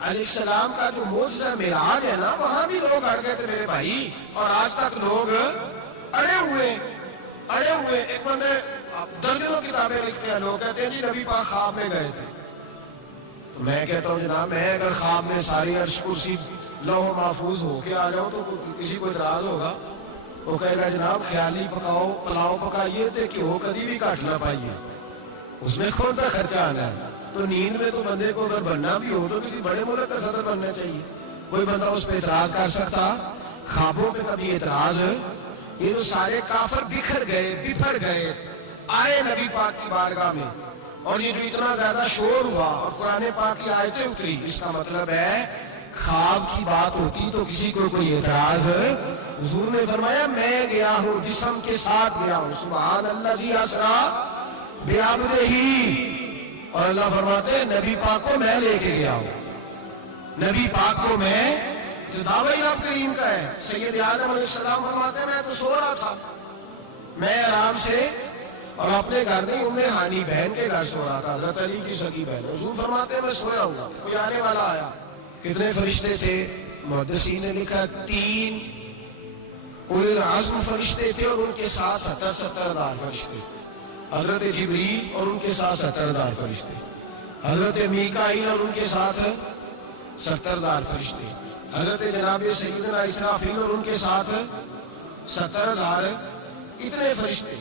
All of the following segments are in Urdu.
علیہ السلام کا جو معجزہ معراج ہے نا، وہاں بھی لوگ اڑ گئے تھے میرے بھائی، اور آج تک لوگ اڑے ہوئے۔ ایک بندے درجنوں کتابیں لکھتے ہیں، لوگ کہتے ہیں جی نبی پاک خواب میں گئے تھے۔ تو میں کہتا ہوں جناب، میں اگر خواب میں ساری عرش کرسی لوح محفوظ ہو کے آ جاؤں تو کسی کو اعتراض ہوگا؟ وہ کہے گا جناب خیالی پلاؤ پکائیے تھے کہ وہ کبھی بھی کاٹ نہ پائیے، اس میں کون سا خرچہ آنا ہے؟ تو نیند میں تو بندے کو اگر بننا بھی ہو تو کسی بڑے ملک کا صدر بننا چاہیے، کوئی بندہ اس پہ اعتراض کر سکتا؟ خوابوں پہ کبھی اعتراض؟ یہ جو سارے کافر بکھر گئے آئے نبی پاک کی بارگاہ میں، اور یہ جو اتنا زیادہ شور ہوا اور قرآن پاک کی آیتیں اتری، اس کا مطلب ہے خواب کی بات ہوتی تو کسی کو کوئی اعتراض؟ حضور نے فرمایا میں گیا ہوں، جسم کے ساتھ گیا ہوں، سبحان الذی اسریٰ بعبدہ، اور اللہ فرماتے ہیں نبی پاک کو میں لے کے گیا ہوں، نبی پاک کو میں، جو دعوی رب کریم کا ہے۔ سید آدم علیہ السلام فرماتے ہیں میں تو سو رہا تھا، میں آرام سے، اور اپنے گھر نہیں ام ہانی بہن کے گھر سو رہا تھا، حضرت علی کی سگی بہن۔ حضور فرماتے ہیں میں سویا ہوا، کوئی آنے والا آیا۔ کتنے فرشتے تھے؟ محدثین نے لکھا 3 اولو العزم فرشتے تھے، اور ان کے ساتھ 70,000 فرشتے، حضرت جبریل اور ان کے ساتھ 70,000 فرشتے، حضرت میکائیل اور ان کے ساتھ 70,000 فرشتے، حضرت جناب سیدنا اسرافیل اور ان کے ساتھ 70,000، اتنے فرشتے۔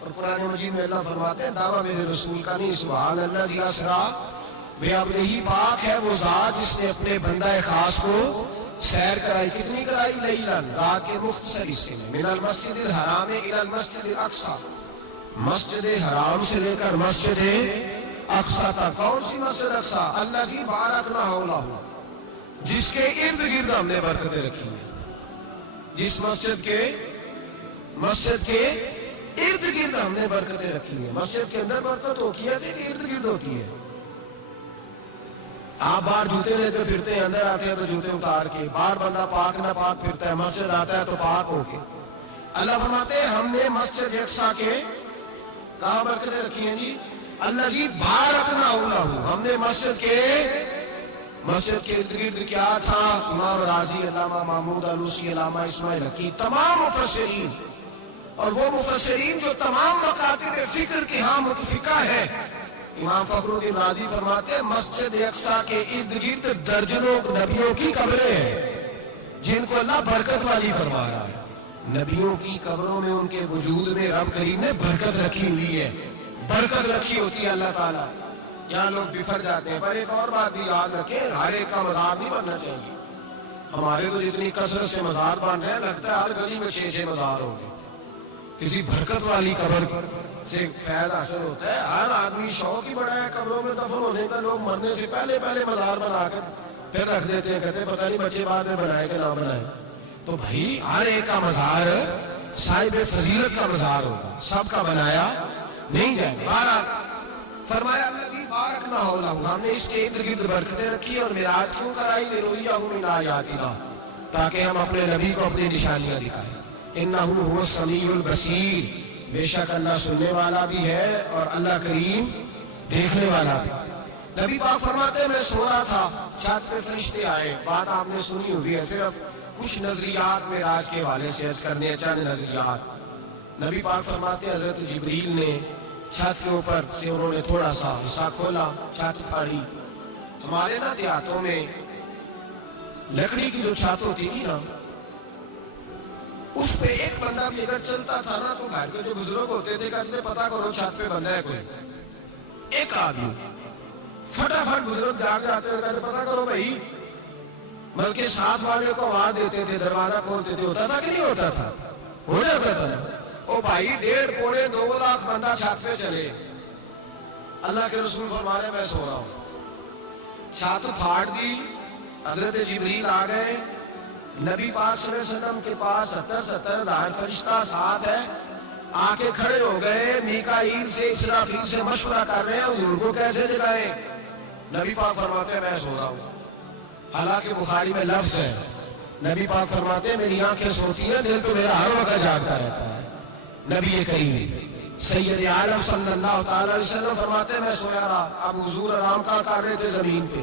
اور قرآن مجید میں اللہ فرماتے ہیں دعویٰ میرے رسول کا نہیں، سبحان الذی اسریٰ بعبدہ، پاک ہے وہ ذات جس نے اپنے بندہ خاص کو سیر کرائی۔ کتنی کرائی؟ لیلاً، رات کے مختصر حصے میں، من المسجد الحرام الی المسجد الاقصی، مسجد حرام سے لے کر مسجد اقصی تک۔ کون سی مسجد اقصی؟ الذی بارکنا حولہ، جس کے ارد گرد ہم نے برکتیں رکھی ہیں، جس مسجد کے ارد گرد ہم نے برکتیں رکھی ہیں۔ مسجد کے اندر برکت ہوتی ہے کہ ارد گرد ہوتی ہے؟ آپ باہر جوتے لے کے پھرتے ہیں، اندر آتے ہیں تو جوتے اتار کے، باہر بندہ پاک نہ پاک پھرتا ہے، مسجد آتا ہے تو پاک ہو کے۔ اللہ فرماتے ہیں ہم نے مسجد اقصی کے کہاں برکتیں رکھی ہیں جی؟ الذی بارکنا حولہ، ہم نے مسجد کے ارد گرد کیا تھا؟ امام راضی، علامہ محمود آلوسی، علامہ اسماعیل حقی، تمام مفسرین، اور وہ مفسرین جو تمام مکاتب فکر کے ہاں متفقہ ہے۔ امام فخر الدین رازی فرماتے ہیں مسجد اقصی کے ارد گرد درجنوں نبیوں کی قبریں ہیں جن کو اللہ برکت والی فرما رہا ہے۔ نبیوں کی قبروں میں ان کے وجود میں رب کریم نے برکت رکھی ہوئی ہے، برکت رکھی ہوتی ہے اللہ تعالیٰ۔ یہاں لوگ بکھر جاتے ہیں، پر ایک اور بات بھی یاد رکھیں، ہر ایک کا مزار نہیں بننا چاہیے۔ ہمارے تو جتنی کثرت سے مزار بن رہے ہیں، لگتا ہے ہر گلی میں 6 مزار ہوں گے۔ کسی برکت والی قبر سے فیض حاصل ہوتا ہے۔ ہر آدمی شوق ہی بڑا ہے قبروں میں دفن ہونے کا، لوگ مرنے سے پہلے مزار بنا کر پھر رکھ دیتے ہیں، کہتے ہیں پتہ نہیں بچے بعد میں بنائے کہ نہ بنائے۔ تو بھائی ہر ایک کا مزار صاحب فضیلت کا مزار ہوتا، سب کا بنایا نہیں جائے۔ بہرحال فرمایا الذی بارکنا حولہ، ہم نے اس کے ارد گرد برکتیں رکھی، اور معراج کیوں کرائی؟ لنریہ من آیاتنا، تاکہ ہم اپنے نبی کو اپنی نشانیاں دکھائیں۔ انہ هو السمیع البصیر، بے شک اللہ سننے والا بھی ہے اور اللہ کریم دیکھنے والا بھی۔ نبی پاک فرماتے ہیں میں سو رہا تھا، چھت پہ فرشتے آئے، بات آپ نے سنی ہوئی ہے، صرف کچھ نظریات معراج کے حوالے سے عرض کرنے ہیں، چند نظریات۔ نبی پاک فرماتے ہیں حضرت جبریل نے چھت کے اوپر سے انہوں نے تھوڑا سا حصہ کھولا، چھت پھاڑی۔ ہمارے نا دیہاتوں میں لکڑی کی جو چھت ہوتی تھی نا، اس پہ ایک بندہ بھی اگر چلتا تھا نا تو گھر کے جو بزرگ ہوتے تھے کہتے پتا کرو چھت پہ بندہ ہے کوئی۔ ایک آدمی فٹافٹ بزرگ جاگ جاتے ہیں، کہتے پتا کرو بھائی، بلکہ ساتھ والے کو آواز دیتے تھے، دروازہ کھولتے تھے۔ ہوتا تھا کہ نہیں ہوتا تھا؟ ہو جاتا تھا۔ او بھائی 1.5 پونے 2 لاکھ بندہ چھت پہ چلے، اللہ کے رسول فرما رہے میں سو رہا ہوں، چھت پھاڑ دی، حضرت جبریل آ گئے، نبی پاک صلی اللہ علیہ وسلم کے پاس 70,000 فرشتہ ساتھ ہے، آ کے کھڑے ہو گئے، میکائیل سے اسرافیل سے مشورہ کر رہے ہیں حضور کو کیسے جگائیں۔ نبی پاک فرماتے ہیں میں سو رہا ہوں، حالانکہ بخاری میں لفظ ہے، نبی پاک فرماتے ہیں میری آنکھیں سوتی ہیں، دل تو میرا ہر وقت جاگتا رہتا ہے۔ نبی کریم سید عالم صلی اللہ تعالی علیہ وسلم فرماتے ہیں میں سویا رہا، اب حضور آرام کا کر رہے تھے زمین پہ،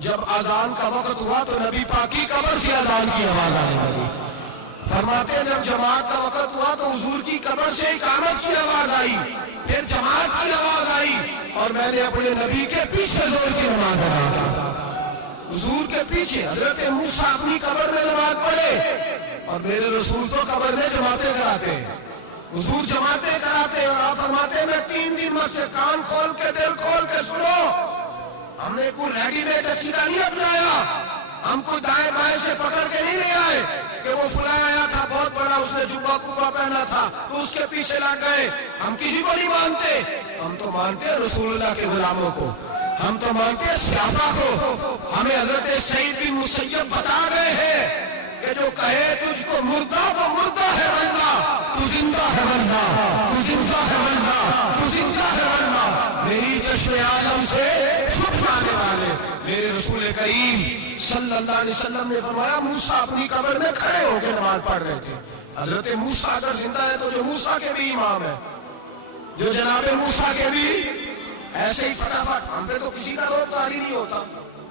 جب اذان کا وقت ہوا تو نبی پاک کی قبر سے اذان کی آواز آنے لگی. فرماتے ہیں جب جماعت کا وقت ہوا تو حضور کی قبر سے اقامت کی آواز آئی, پھر جماعت کی آواز آئی, اور میں نے اپنے نبی کے پیچھے زور کی نماز ادا. حضور کے پیچھے حضرت موسیٰ اپنی قبر میں نماز پڑھے, اور میرے رسول تو قبر میں جماعتیں کراتے ہیں. حضور جماعتیں کراتے ہیں, اور آپ فرماتے ہیں میں 3 دن مسجد کان کھول کے دل کھول کے سنو, ہم نے کوئی ریڈی میڈ عقیدہ نہیں اپنایا, ہم کوئی دائیں بائیں سے پکڑ کے نہیں آئے کہ وہ فلاں آیا تھا بہت بڑا, اس نے جبہ کبا پہنا تھا تو اس کے پیچھے لگ گئے. ہم کسی کو نہیں مانتے, ہم تو مانتے ہیں رسول اللہ کے غلاموں کو, ہم تو مانتے ہیں صحابہ کو. ہمیں حضرت سعید بن مسیب بتا گئے ہیں کہ جو کہے تجھ کو مردہ وہ مردہ ہے ورنہ تو زندہ ہے, ورنہ تو زندہ ہے, ورنہ تو زندہ ہے, ورنہ میری چشم عالم سے چھپ جانے والے میرے رسول کریم صلی اللہ علیہ وسلم نے فرمایا موسیٰ اپنی قبر میں کھڑے ہو کے نماز پڑھ رہے تھے. حضرت موسیٰ اگر زندہ ہے تو جو موسیٰ کے بھی امام ہے, جو جناب موسیٰ کے بھی ایسے ہی فٹافٹ, ہم پہ تو کسی کا روک تاری نہیں ہوتا,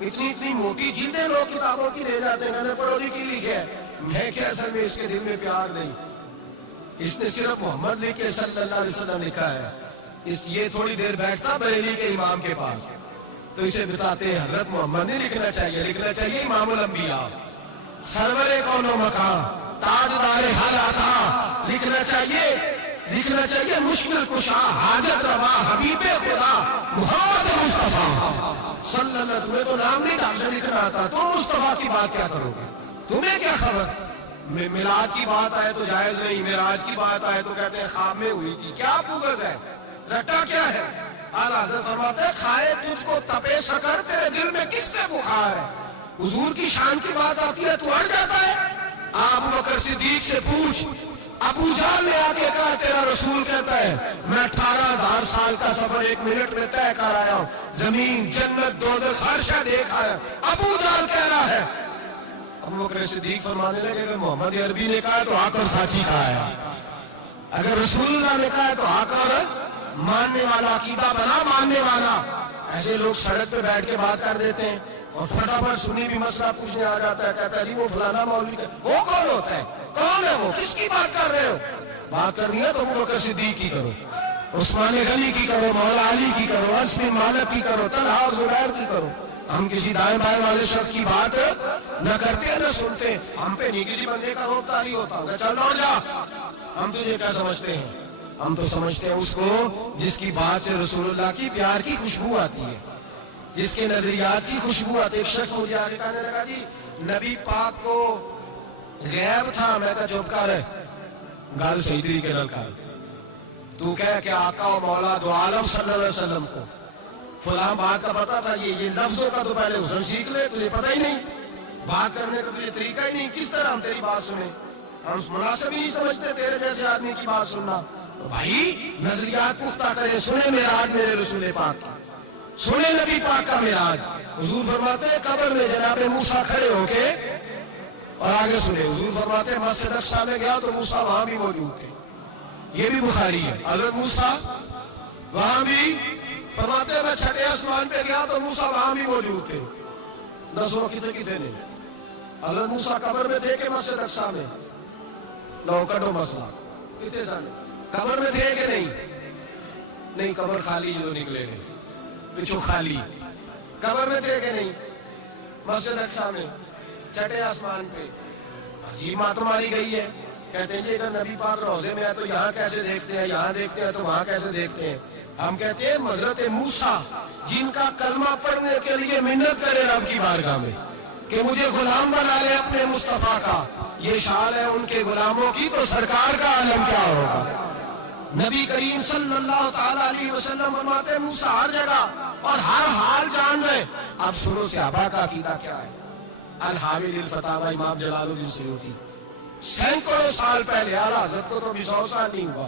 اتنی موٹی جلدیں لوگ کتابوں کی لے جاتے ہیں, میں نے پڑھولی کی لکھے ہے, میں کہ اصل میں اس کے دل میں پیار نہیں, اس نے صرف محمد لکھ کے صلی اللہ علیہ وسلم لکھا ہے. یہ تھوڑی دیر بیٹھتا بریلی کے امام کے پاس تو اسے بتاتے ہیں حضرت محمد نہیں لکھنا چاہیے, لکھنا چاہیے امام الانبیاء, سرور کون و مکان, تاجدار حال آتا, لکھنا چاہیے مشکل کشا, حاجت روا, حبیب خدا محمد مصطفیٰ صلی اللہ علیہ وسلم. تمہیں تو نام نہیں ڈھنگ سے لکھنا آتا, تم مصطفیٰ کی بات کیا کرو گے, تمہیں کیا خبر. میلاد کی بات آئے تو جائز نہیں, معراج کی بات آئے تو کہتے ہیں خواب میں ہوئی تھی, کیا بغض ہے, رٹا کیا ہے. اعلیٰ حضرت فرماتے ہیں کھائے تجھ کو تپے سکر, تیرے دل میں کس سے بخار ہے. حضور کی شان کی بات آتی ہے تو اڑ جاتا ہے. ابو بکر صدیق سے پوچھ, ابو جہل نے آگے کہا تیرا رسول کہتا ہے میں 18,000 سال کا سفر 1 منٹ میں طے کر آیا ہوں, زمین جنت دوزخ ہر شے دیکھ آیا. ابو جہل کہہ رہا ہے. ابو بکر صدیق فرمانے لگے اگر محمد عربی نے کہا ہے تو آ کر سچی کہا ہے, اگر رسول اللہ نے کہا ہے تو آ کر ماننے والا, عقیدہ بنا ماننے والا. ایسے لوگ سڑک پہ بیٹھ کے بات کر دیتے ہیں اور فٹافٹ سنی بھی مسئلہ پوچھنے آ جاتا ہے, کہتا ہے جی وہ فلانا مولوی کا, وہ کون ہوتا ہے, کون ہے وہ, کس کی بات کر رہے ہو. بات کرنی ہے تو ابو بکر صدیق کی کرو, عثمان غنی کی کرو, مولا علی کی کرو, انس بن مالک کی کرو, طلحہ اور زبیر کی کرو. ہم کسی دائیں بائیں والے شخص کی بات نہ کرتے ہیں نہ سنتے. ہم پہ نہیں کسی بندے کا روک تاری ہوتا ہوگا, چل دوڑ جا, ہم تجھے کیا سمجھتے ہیں, ہم تو سمجھتے ہیں اس کو جس کی بات سے رسول اللہ کی پیار کی خوشبو آتی ہے, جس کے نظریات کی خوشبو آتی ہے. ایک شخص مجھے آگے کہنے لگا جی نبی پاک کو غیب تھا, میں کہا چپ کر, گل صحیح طریقے نال کر, تو کہہ کہ آقا و مولا دو عالم صلی اللہ علیہ وسلم کو فلاں بات کا پتا تھا, یہ لفظوں کا تو پہلے حسن سیکھ لے, تجھے پتہ ہی نہیں, بات کرنے کا تجھے طریقہ ہی نہیں, کس طرح ہم تیری بات سنیں, ہم مناسب ہی نہیں سمجھتے تیرے جیسے آدمی کی بات سننا. بھائی نظریات پختہ کریں, سنیں معراج میرے رسول پاک, سنیں نبی پاک کا معراج. حضور فرماتے ہیں قبر میں جناب موسیٰ کھڑے ہو کے, اور آگے سنیں حضور فرماتے ہیں مسجد اقصی میں گیا تو موسیٰ وہاں بھی موجود تھے, یہ بھی بخاری ہے. حضرت موسیٰ وہاں بھی فرماتے ہیں میں 6 آسمان پہ گیا تو موسیٰ وہاں بھی موجود تھے. 10 کتنے نہیں. حضرت موسیٰ قبر میں تھے کہ مسجد اقصی میں, لو کٹو مسئلہ, کتنے جانے قبر میں تھے کہ نہیں, قبر خالی جو نکلے گئے پچھو خالی, قبر میں تھے کہ نہیں, مسجد اقصی میں 6 آسمان پہ. عجیب بات ماری گئی ہے, کہتے ہیں جی اگر نبی پاک روضے میں ہے تو یہاں کیسے دیکھتے ہیں, یہاں دیکھتے ہیں تو وہاں کیسے دیکھتے ہیں. ہم کہتے ہیں حضرت موسیٰ جن کا کلمہ پڑھنے کے لیے منت کرے رب کی بارگاہ میں کہ مجھے غلام بنا لے اپنے مصطفیٰ کا, یہ شان ہے ان کے غلاموں کی, تو سرکار کا عالم کیا ہوگا. نبی کریم صلی اللہ تعالیٰ علیہ وسلم فرماتے ہیں موسیٰ ہر جگہ اور ہر حال جان رہے. اب سنو صحابہ کا عقیدہ کیا ہے. الحامل الفتاوی امام جلال الدین سیوطی 100 سال پہلے, اعلیٰ حضرت کو تو بھی 100 سال نہیں ہوا,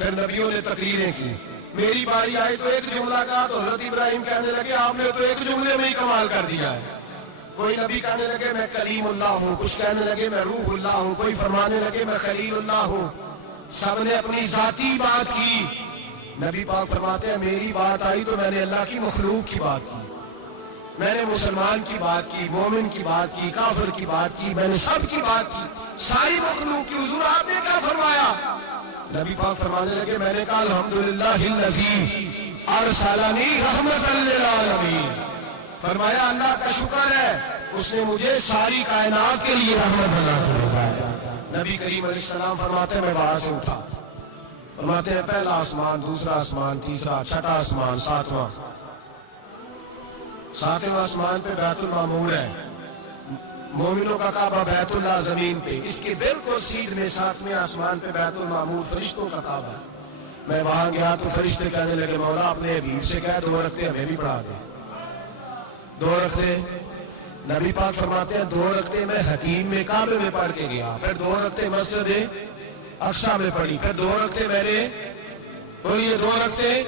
پھر نبیوں نے تقریریں کی. میری باری آئی تو ایک جملہ کہا تو حضرت ابراہیم کہنے لگے آپ نے تو ایک جملے میں ہی کمال کر دیا ہے. کوئی نبی کہنے لگے میں کلیم اللہ ہوں, کچھ کہنے لگے میں روح اللہ ہوں, کوئی فرمانے لگے میں خلیل اللہ ہوں. سب نے اپنی ذاتی بات کی. نبی پاک فرماتے ہیں میری بات آئی تو میں نے اللہ کی مخلوق کی بات کی, میں نے مسلمان کی بات کی, مومن کی بات کی, کافر کی بات کی, میں نے سب کی بات کی, ساری مخلوق کی. حضور آپ نے کیا فرمایا؟ نبی پاک فرمانے لگے میں نے کہا الحمدللہ الذی ارسلنی رحمۃ للعالمین. فرمایا اللہ کا شکر ہے اس نے مجھے ساری کائنات کے لیے رحمت بنا دیا. نبی کریم علیہ السلام فرماتے ہیں میں وہاں سے اٹھا, فرماتے ہیں پہلا آسمان, دوسرا آسمان, تیسرا, چھٹا آسمان, ساتواں آسمان پہ بیت المعمور ہے, مومنوں کا کعبہ بیت اللہ زمین پہ, اس کے بالکل سیدھ میں ساتویں آسمان پہ بیت المعمور فرشتوں کا کعبہ ہے. میں وہاں گیا تو فرشتے کہنے لگے مولا اپنے حبیب سے کہہ 2 رکعتیں ہمیں بھی پڑھا دے. 2 رکعتیں. نبی پاک فرماتے ہیں 2 رکعتیں میں حتیم میں کعبے میں پڑھ کے گیا, پھر 2 رکعتیں مسجد اقصی میں پڑھی, پھر 2 رکعتیں میں نے بولیے 2 رکعتیں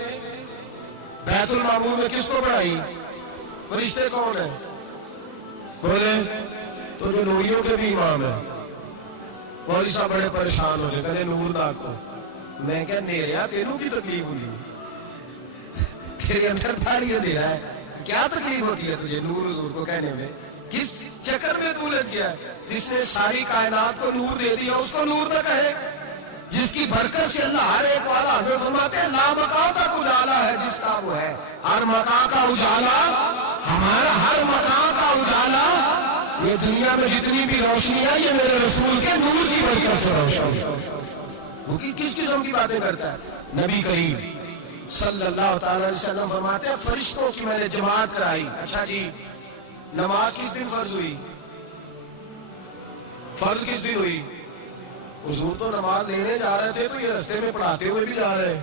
بیت المعمور میں کس کو پڑھائی؟ فرشتے کون ہیں بولے تو جو نوریوں کے بھی امام ہیں. مولوی صاحب بڑے پریشان ہو گئے, کہنے نور نہ کو. میں کہا نیریا تینوں کی تکلیف ہوئی, تیرے اندر پھاڑی دے رہا ہے, کیا تکلیف ہوتی ہے تجھے نور حضور کو کہنے میں؟ کس چکر میں تو الجھ گیا ہے؟ جس نے ساری کائنات کو نور دے دیا اس کو نور نہ کہے, جس کی برکت سے اللہ ہر ایک والا. حضرت فرماتے ہیں لا مکان تک اجالا ہے جس کا وہ ہے, ہر مکان کا اجالا ہمارا, ہر مکان کا اجالا. یہ دنیا میں جتنی بھی روشنی ہے یہ میرے رسول کے نور کی برکت سے روشنی ہے. وہ کس قسم کی باتیں کرتا ہے؟ نبی کریم صلی اللہ تعالی علیہ وسلم فرماتے ہیں فرشتوں کی میں نے جماعت کرائی. اچھا جی نماز کس دن فرض ہوئی؟ فرض کس دن ہوئی؟ حضور تو نماز لینے جا رہے تھے تو یہ رستے میں پڑھاتے ہوئے بھی جا رہے.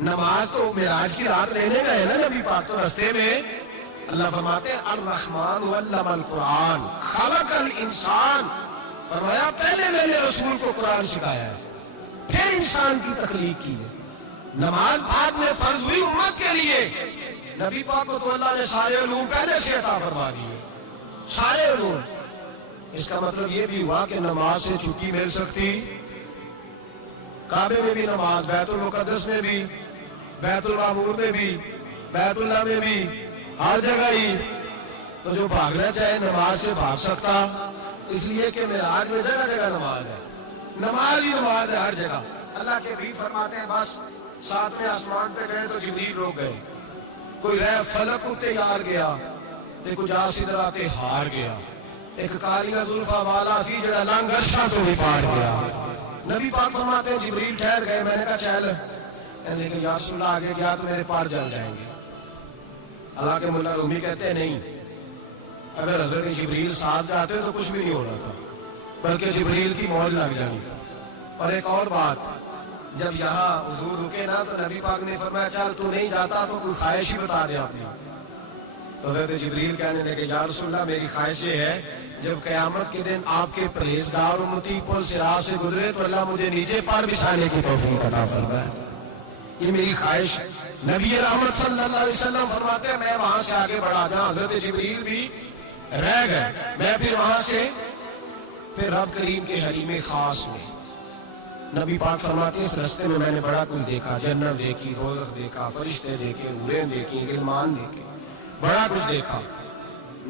نماز تو معراج کی رات لینے گئے نا نبی پاک, تو رستے میں اللہ فرماتے ہیں الرحمن علم القرآن خلق الانسان. فرمایا پہلے میں نے رسول کو قرآن سکھایا ہے, پھر انسان کی تخلیق کی ہے. نماز بعد میں فرض ہوئی امت کے لیے. نبی پاک کو تو اللہ نے سارے علوم پہلے سے عطا فرما دیے, سارے علوم. اس کا مطلب یہ بھی ہوا کہ نماز سے چھٹی مل سکتی. کعبے میں بھی نماز, بیت المقدس میں بھی, بیت المعمور میں بھی, بیت اللہ میں بھی, ہر جگہ ہی. تو جو بھاگنا چاہے نماز سے بھاگ سکتا, اس لیے کہ معراج میں جگہ جگہ نماز ہے, نماز ہی نماز ہے ہر جگہ. اللہ کے بھی فرماتے ہیں بس 7ویں آسمان پہ گئے تو جبریل روک گئے, کوئی رہ فلک اتے یار گیا تے کچھ سدراتے ہار گیا, ایک کالیاں زلفاں والا سی جڑا لنگ عرشاں تو بھی پار گیا. نبی پاک فرماتے ہیں جبریل ٹھہر گئے, میں نے کہا چل, کہنے کہ یا رسول اللہ آگے گیا تو میرے پار جل جائیں گے. اللہ کے مولا رومی کہتے ہیں نہیں, اگر حضرت جبریل ساتھ جاتے تو کچھ بھی نہیں ہونا تھا, بلکہ جبریل کی موج لگ جانی تھا. اور ایک اور بات, جب یہاں حضور رکے نا تو نبی پاک نے فرمایا چل تو نہیں جاتا تو کوئی خواہش ہی بتا دے آپ نے. تو حضرت جبریل کہنے لگے یا رسول اللہ میری خواہش یہ ہے جب قیامت کے دن آپ کے پرہیزگار امتی پل صراط سے گزرے تو اللہ مجھے نیچے پار بچھانے کی توفیق عطا فرمائے. یہ میری خواہش. نبی رحمت صلی اللہ علیہ وسلم فرماتے ہیں میں وہاں سے آگے بڑھا جاؤں, حضرت جبریل بھی رہ گئے, میں پھر وہاں سے پھر رب کریم کے حریم خاص میں. نبی پاک فرماتے ہیں اس رستے میں میں نے بڑا کچھ دیکھا, جنت دیکھی, دوزخ دیکھا, فرشتے دیکھے, حوریں دیکھی, غلمان دیکھے, بڑا کچھ دیکھا.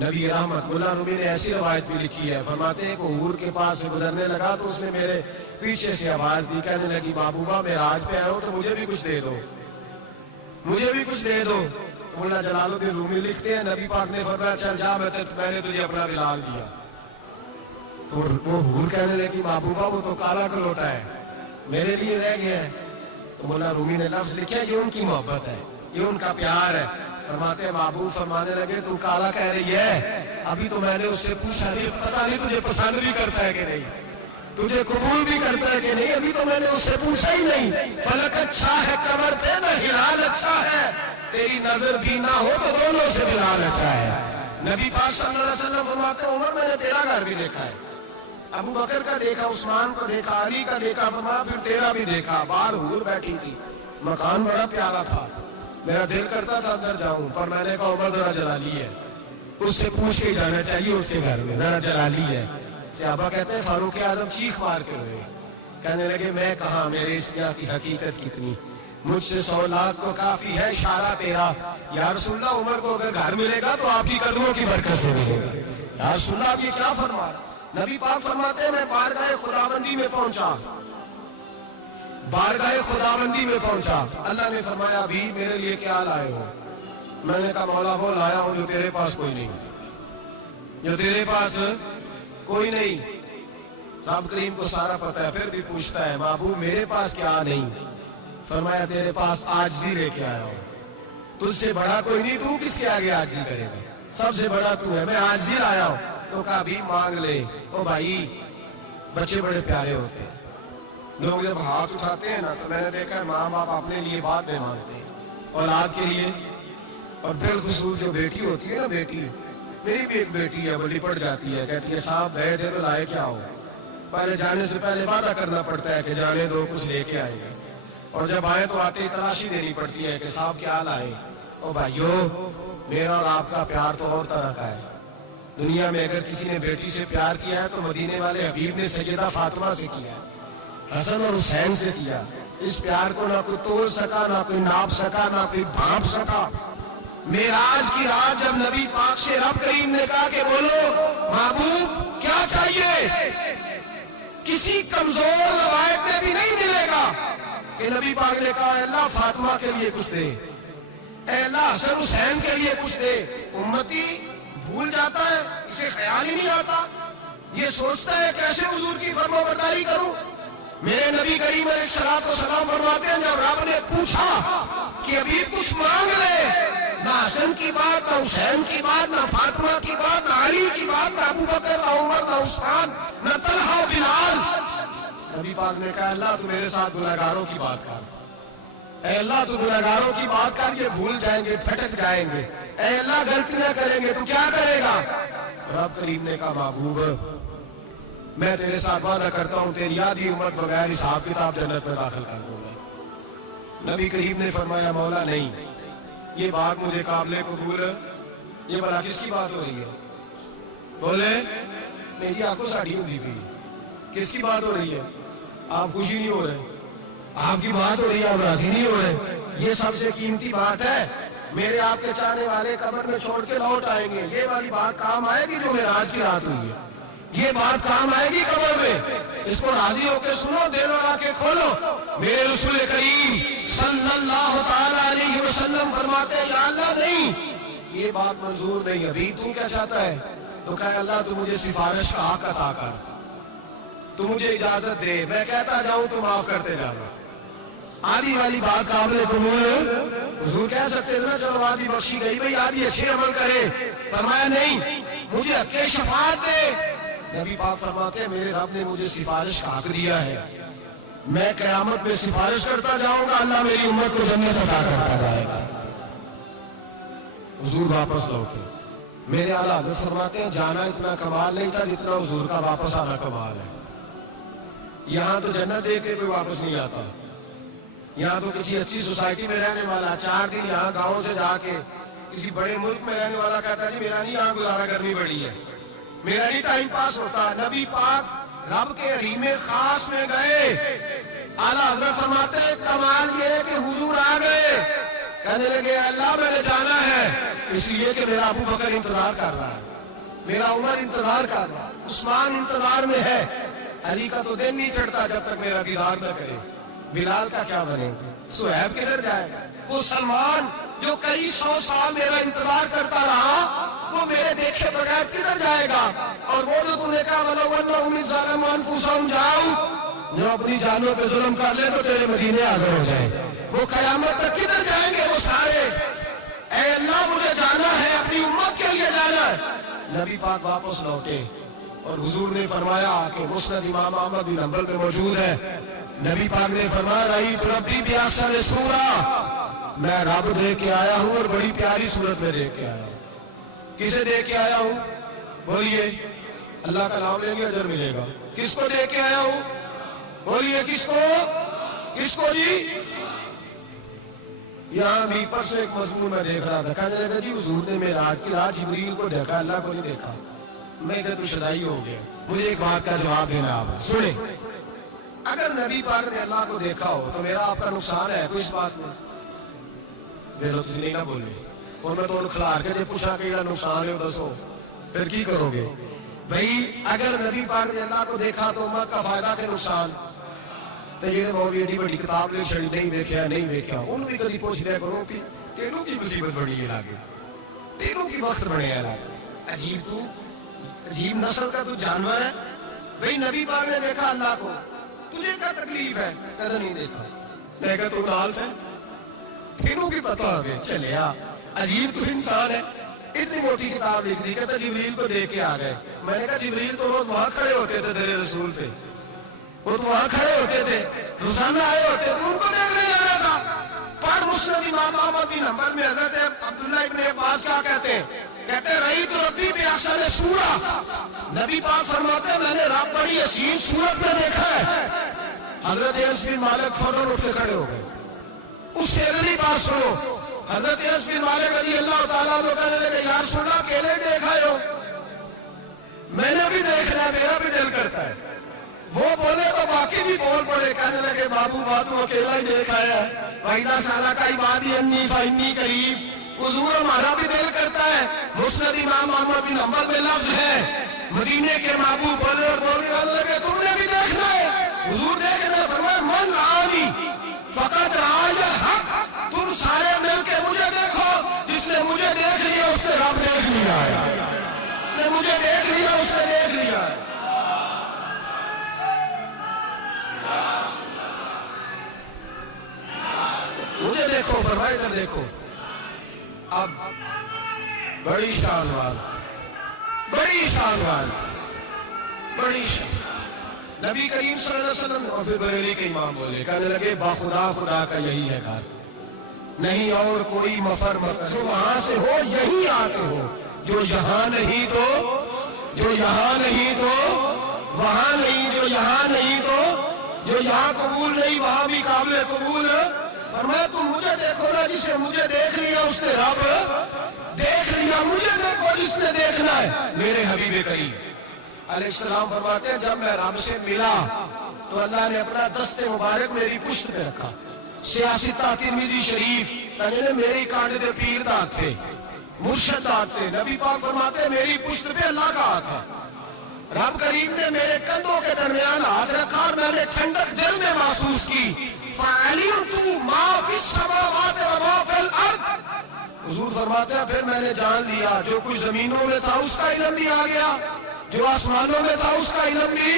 نبی رحمت مولا رومی نے ایسی روایت بھی لکھی ہے, فرماتے ہیں کہ حور کے پاس سے گزرنے لگا تو اس نے میرے پیچھے سے آواز دی, کہنے لگی محبوبہ معراج پہ آئے ہو تو مجھے بھی کچھ دے دو, مجھے بھی کچھ دے دو. مولا جلال الدین رومی لکھتے ہیں نبی پاک نے فرمایا چل جا, میں نے تجھے اپنا بلال دیا. تو وہ حور کہنے لگی محبوبہ وہ تو کالا کلوٹا ہے, میرے لیے رہ گیا ہے. تو مولا رومی نے لفظ لکھا یہ ان کی محبت ہے, یہ ان کا پیار ہے. فرماتے ہیں محبوب فرمانے لگے تو کالا کہہ رہی ہے, ابھی تو میں نے اس سے پوچھا نہیں, پتا نہیں تجھے پسند بھی کرتا ہے کہ نہیں, تجھے قبول بھی کرتا ہے کہ نہیں, ابھی تو میں نے اس سے پوچھا ہی نہیں. فلک اچھا ہے کمر پہ نہ ہلال اچھا ہے, تیری نظر بھی نہ ہو تو دونوں سے بلال اچھا ہے. نبی پاک صلی اللہ علیہ وسلم فرماتے ہیں عمر میں نے تیرا گھر بھی دیکھا ہے, ابو بکر کا دیکھا، عثمان کو دیکھا، علی کا دیکھا، فرمایا پھر تیرا بھی دیکھا. باہر حضور بیٹھی تھی، مکان بڑا پیارا تھا، میرا دل کرتا تھا اندر جاؤں، پر میں نے کہا عمر ذرا جلالی ہے، اس سے پوچھ کے جانا چاہیے اس کے گھر میں، ذرا جلالی ہے. صحابہ کہتے ہیں فاروق اعظم چیخ مار کے روئے، کہنے لگے میں کہاں، میرے اس یہاں کی حقیقت کتنی، مجھ سے 100 لاکھ کو کافی ہے اشارہ تیرا. یا رسول اللہ عمر کو اگر گھر ملے گا تو آپ کی قدموں کی برکت سے ملے گا. یا رسول اللہ آپ یہ کیا فرما رہے؟ نبی پاک فرماتے ہیں میں بارگاہ خداوندی میں پہنچا، بارگاہ خداوندی میں پہنچا، اللہ نے فرمایا ابھی میرے لیے کیا لائے ہو؟ میں نے کہا مولا وہ لایا ہوں جو تیرے پاس کوئی نہیں، جو تیرے پاس کوئی نہیں. رب کریم کو سارا پتہ ہے، پھر بھی پوچھتا ہے محبوب میرے پاس کیا نہیں؟ فرمایا تیرے پاس عاجزی لے کے آیا ہوں، تجھ سے بڑا کوئی نہیں، تو کس کے آگے عاجزی کرے گا، سب سے بڑا تو ہے، میں عاجزی لایا ہوں. تو کہا بھی مانگ لے. او بھائی بچے بڑے پیارے ہوتے ہیں، لوگ جب ہاتھ اٹھاتے ہیں نا تو میں نے دیکھا ماں باپ اپنے لیے بات نہیں مانگتے اولاد کے لیے. اور بالخصوص جو بیٹی ہوتی ہے نا، بیٹی میری بھی ایک بیٹی ہے، بڑی پڑ جاتی ہے، کہتی ہے صاحب گئے تھے تو لائے کیا ہو؟ پہلے جانے سے پہلے وعدہ کرنا پڑتا ہے کہ جانے دو کچھ لے کے آئے گا، اور جب آئے تو آتے ہی تلاشی دینی پڑتی ہے کہ صاحب کیا لائے. او بھائیو میرا اور آپ کا پیار تو اور طرح کا ہے. دنیا میں اگر کسی نے بیٹی سے پیار کیا ہے تو مدینے والے حبیب نے سیدہ فاطمہ سے کیا، حسن اور حسین سے کیا. اس پیار کو نہ کوئی تول سکا، نہ کوئی ناپ سکا، نہ کوئی بھانپ سکا. معراج کی رات جب نبی پاک سے رب کریم نے کہا کہ بولو محبوب کیا چاہیے، کسی کمزور روایت میں بھی نہیں ملے گا کہ نبی پاک نے کہا اے اللہ فاطمہ کے لیے کچھ دے، اے اللہ حسن حسین کے لیے کچھ دے. امتی بھول جاتا ہے، اسے خیال ہی نہیں آتا، یہ سوچتا ہے کیسے حضور کی فرما برداری کروں. میرے نبی کریم علیہ الصلوۃ والسلام فرماتے ہیں جب رب نے پوچھا کہ ابھی کچھ مانگ لے، نہ حسن کی بات، نہ حسین کی بات، نہ فاطمہ کی بات، نہ علی کی بات، نہ ابو بکر، نہ عمر، نہ عثمان، نہ طلحہ و بلال. نبی پاک نے کہا اللہ تو میرے ساتھ گنہگاروں کی بات کر، اے اللہ تو گنہگاروں کی بات کر، یہ بھول جائیں گے، پھٹک جائیں گے، اے اللہ غلطیاں کریں گے تو کیا کرے گا؟ رب کریم نے کہا محبوب میں تیرے ساتھ وعدہ کرتا ہوں تیری آدھی امت بغیر حساب کتاب جنت میں داخل کر دوں گا. نبی کریم نے فرمایا مولا نہیں، یہ بات مجھے قابل قبول ہے، یہ بلا کس کی بات ہو رہی ہے؟ بولے میری آنکھوں ساڑھی ہوئی ہوئی، کس کی بات ہو رہی ہے؟ آپ خوشی نہیں ہو رہے، آپ کی بات ہو رہی ہے، آپ راضی نہیں ہو رہے. یہ سب سے قیمتی بات ہے، میرے آپ کے چاہنے والے قبر میں چھوڑ کے لوٹ آئیں گے، یہ والی بات کام آئے گی جو معراج کی رات ہوئی ہے، یہ بات کام آئے گی قبر میں. اس کو راضی ہو کے سنو، دل اور آنکھیں کھولو. میرے رسول کریم صلی اللہ تعالی علیہ وسلم فرماتے ہیں یا اللہ نہیں، یہ بات منظور نہیں، ابھی تو کیا چاہتا ہے؟ تو کہا اللہ تو مجھے سفارش کا حق عطا کر، تو مجھے اجازت دے، میں کہتا جاؤں تو معاف کرتے جانا. آدھی والی بات قابل قبول حضور کہہ سکتے تھے نا چلو آدھی بخشی گئی بھئی آدھی اچھے عمل کرے. فرمایا نہیں، مجھے حق شفاعت دے. نبی پاک فرماتے ہیں میرے رب نے مجھے سفارش کا حق دیا ہے، میں قیامت میں سفارش کرتا جاؤں گا، اللہ میری امت کو جنت عطا کرتا جائے گا. حضور واپس لوٹے. میرے اعلیٰ حضرت فرماتے ہیں جانا اتنا کمال نہیں تھا جتنا حضور کا واپس آنا کمال ہے. یہاں تو جنت دے کے کوئی واپس نہیں آتا، یہاں تو کسی اچھی سوسائٹی میں رہنے والا 4 دن یہاں گاؤں سے جا کے کسی بڑے ملک میں رہنے والا کہتا ہے جی میرا نہیں یہاں گزارا، گرمی بڑی ہے، میرا نہیں ٹائم پاس ہوتا. نبی پاک رب کے حریم خاص میں گئے، اعلیٰ حضرت فرماتے ہیں کمال یہ ہے کہ حضور آ گئے، کہنے لگے اللہ میں نے جانا ہے اس لیے کہ میرا ابو بکر انتظار کر رہا ہے، میرا عمر انتظار کر رہا ہے، عثمان انتظار میں ہے، علی کا تو دن نہیں چڑھتا جب تک میرا دیدار نہ کرے. بلال کا کیا بنے گا؟ صہیب کدھر جائے گا؟ وہ سلمان جو کئی 100 سال میرا انتظار کرتا رہا وہ میرے دیکھے بغیر کدھر جائے گا؟ اور وہ جو تم نے کہا وَلَوْ أَنَّهُمْ إِذْ ظَلَمُوا أَنفُسَهُمْ جَاءُوا، جو اپنی جانوں پہ ظلم کر لے تو تیرے مدینے حاضر ہو جائے، وہ قیامت تک کدھر جائیں گے وہ سارے؟ اے اللہ مجھے جانا ہے، اپنی امت کے لیے جانا ہے. نبی پاک واپس لوٹے اور حضور نے فرمایا کہ مسند امام احمد بن حنبل میں موجود ہے، نبی پاک نے فرمایا رأیت ربی بأحسن صورۃ، میں رب دے کے آیا ہوں اور بڑی پیاری صورت میں دے کے آیا ہوں. کسے دے کے آیا ہوں؟ بولیے. اللہ کا نام لیں گے اجر ملے گا. کس کو دے کے آیا ہوں؟ بولیے کس کو جی؟ یہاں بھی پر سے ایک مضمون میں دیکھ رہا تھا، کہنے لگا جی حضور نے معراج کی رات جبریل کو دیکھا، اللہ کو نہیں دیکھا۔ میں ادھر تو شدائی ہو گیا، مجھے ایک بات کا جواب دینا آپ سنیں۔ اگر نبی پاک نے اللہ کو دیکھا ہو تو میرا آپ کا نقصان ہے کوئی اس بات میں؟ میرا تجھ نہیں نہ بولے اور میں تو ان کھلار کے جے پوچھا کہ یہ نقصان ہے دسو پھر کی کرو گے؟ بھئی اگر نبی پاک نے اللہ کو دیکھا تو امت کا فائدہ کہ نقصان؟ تو یہ مولوی ایڈی بڑی کتاب لے چھڑی نہیں دیکھا انہوں بھی کدی پوچھ لیا کرو کہ تینوں کی مصیبت بڑی ہے لاگے، تینوں کی وقت بڑے ہے لاگے، عجیب نسل کا تو جانور ہے۔ بھئی نبی پاک نے دیکھا اللہ کو، تجھے کیا تکلیف ہے؟ کہتا نہیں دیکھا۔ میں کہا تو نال سے تینوں کی پتہ آگے چلے عجیب تو انسان ہے، اتنی موٹی کتاب لکھ دی، کہتا جبریل کو دیکھ کے آ گئے۔ میں نے کہا جبریل تو روز وہاں کھڑے ہوتے تھے تیرے رسول پہ، وہ تو وہاں کھڑے ہوتے تھے، روزانہ آئے ہوتے تھے، ان کو دیکھ نہیں آ رہا تھا۔ پر مسند امام احمد بن حنبل میں حضرت عبداللہ ابن عباس کیا کہتے ہیں؟ کہتے ہیں رہی تو ربی بھی اصل سورہ، نبی پاک فرماتے ہیں میں نے رب بڑی حسین صورت میں دیکھا ہے۔ حضرت انس بن مالک فوراً اٹھ کے کھڑے ہو گئے۔ اس سے اگلی بات سنو، حضرت انس بن مالک رضی اللہ تعالیٰ عنہ کہنے لگے یا رسول اللہ اکیلے دیکھا ہو؟ میں نے بھی دیکھنا ہے، میرا بھی دل کرتا ہے۔ وہ بولے تو باقی بھی بول پڑے، کہنے لگے محبوبہ تو اکیلا ہی دیکھا ہے، وَإِذَا سَأَلَكَ عِبَادِي عَنِّي فَإِنِّي قَرِيبٌ، حضور ہمارا بھی دل کرتا ہے۔ مسند امام احمد بن حنبل میں لفظ ہے مدینے کے محبوب بولے اور بولنے لگے تم نے بھی دیکھنا ہے؟ حضور دیکھنا ہے، فرمایا من رآنی فقط رآنی الحق، تم سارے مل کے مجھے دیکھو، جس نے مجھے دیکھ لیا اس نے رب دیکھ لیا ہے، جس نے مجھے دیکھ لیا اس نے دیکھ لیا ہے۔ مجھے دیکھو، فرمائے ادھر دیکھو۔ اب بڑی شان نبی کریم صلی اللہ علیہ وسلم اور پھر بریلی کے امام بولے، کہنے لگے باخدا خدا کا یہی ہے گھر، نہیں اور کوئی مفر مت، جو وہاں سے ہو یہی آتے ہو، جو یہاں نہیں تو وہاں نہیں، جو یہاں نہیں تو جو یہاں قبول نہیں وہاں بھی قابل قبول۔ فرمایا تم مجھے دیکھو نا، جسے مجھے دیکھ لیا اس نے رب دیکھ لیا، مجھے دیکھو جس نے دیکھنا ہے میرے حبیب کریم علیہ السلام۔ فرماتے ہیں جب میں رب سے ملا تو اللہ نے اپنا دست مبارک میری پشت پہ رکھا، سیاستہ ترمذی شریف، کہنے میری کانڈ دے پیر دات تھے، مرشد دات تھے، نبی پاک فرماتے ہیں میری پشت پہ اللہ کا ہاتھ تھا، رب کریم نے میرے کندھوں کے درمیان ہاتھ رکھا اور میں نے ٹھنڈک دل میں محسوس کی۔ فَعَلِمْتُ مَا فِي السَّمَاوَاتِ وَمَا فِي الْأَرْضِ، حضور فرماتے ہیں پھر میں نے جان لیا جو کچھ زمینوں میں تھا اس کا علم بھی آ گیا، جو آسمانوں میں تھا اس کا علم بھی۔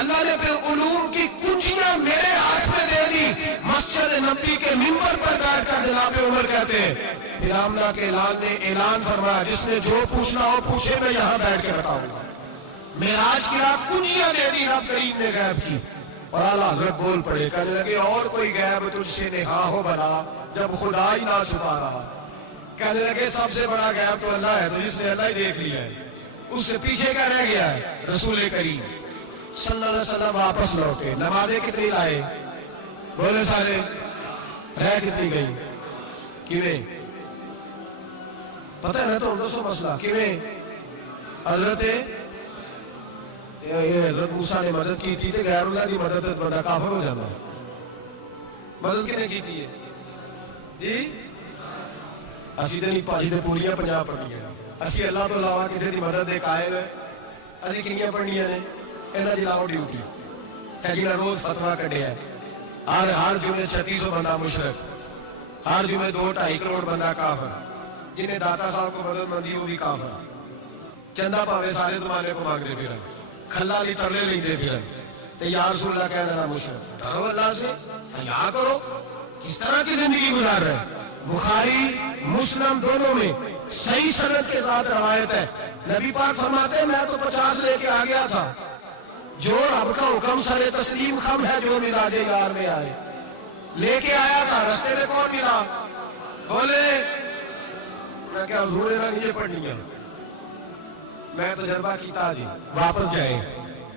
اللہ نے پھر علوم کی کنجیاں میرے ہاتھ میں دے دی۔ مسجد نبی کے منبر پر بیٹھ کر جناب عمر کہتے ہیں پھر آمنہ کے اعلان نے اعلان فرمایا جس نے جو پوچھنا ہو پوچھے، میں یہاں بیٹھ کے بتاؤں گا۔ معراج کی رات کنجیاں دے دی رب کریم نے غیب کی، اور اعلیٰ حضرت بول پڑے، کہنے لگے اور کوئی غیب تجھ سے نہا ہو بھلا جب خدا ہی نہ چھپا رہا۔ کہنے لگے سب سے بڑا غیب تو اللہ ہے، تو جس نے اللہ ہی دیکھ لیا ہے، اس سے پیچھے کیا رہ گیا ہے؟ رسول کریم صلی اللہ علیہ وسلم واپس لوٹے، نمازیں کتنی لائے؟ بولے سارے، رہ کتنی گئی؟ کیویں؟ پتہ ہے نا تو دسو مسئلہ کیویں؟ حضرت موسیٰ نے مدد کی تھی، غیر اللہ کی مدد بندہ کافر ہو جانا۔ مدد کنے کی تھی ہے جی؟ اسی تے نہیں پاجی تے پوریاں 50 پڑھنیاں، اسی اللہ تو علاوہ کسی دی مدد دے قائل ہے، اسی کنیاں پڑھنیاں نے، انہاں دی لاؤ ڈیوٹی ہے جنہاں روز فتویٰ کڈیا ہے، ہر جمعے 3600 بندہ مشرک، ہر جمعے 2-2.5 کروڑ بندہ کافر، جنہیں داتا صاحب کو مدد مندی وہ بھی کافر، چندہ پاوے سارے زمانے کو مانگ دے پھر، کھلا لی ترلے لیں دے پھر، تے یا رسول اللہ کہہ دینا مشرک، ڈرو اللہ سے، حیا کرو، کس طرح کی زندگی گزار رہے ہیں؟ بخاری مسلم دونوں میں صحیح سند کے ساتھ روایت ہے، نبی پاک فرماتے ہیں میں تو 50 لے کے آ گیا تھا، جو رب کا حکم سر تسلیم خم ہے جو مزاج یار میں آئے، لے کے آیا تھا، رستے میں کون ملا؟ بولے میں کیا حضور نے نیچے پڑھنی ہے، میں تجربہ کیتا جی، واپس جائیں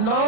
9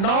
9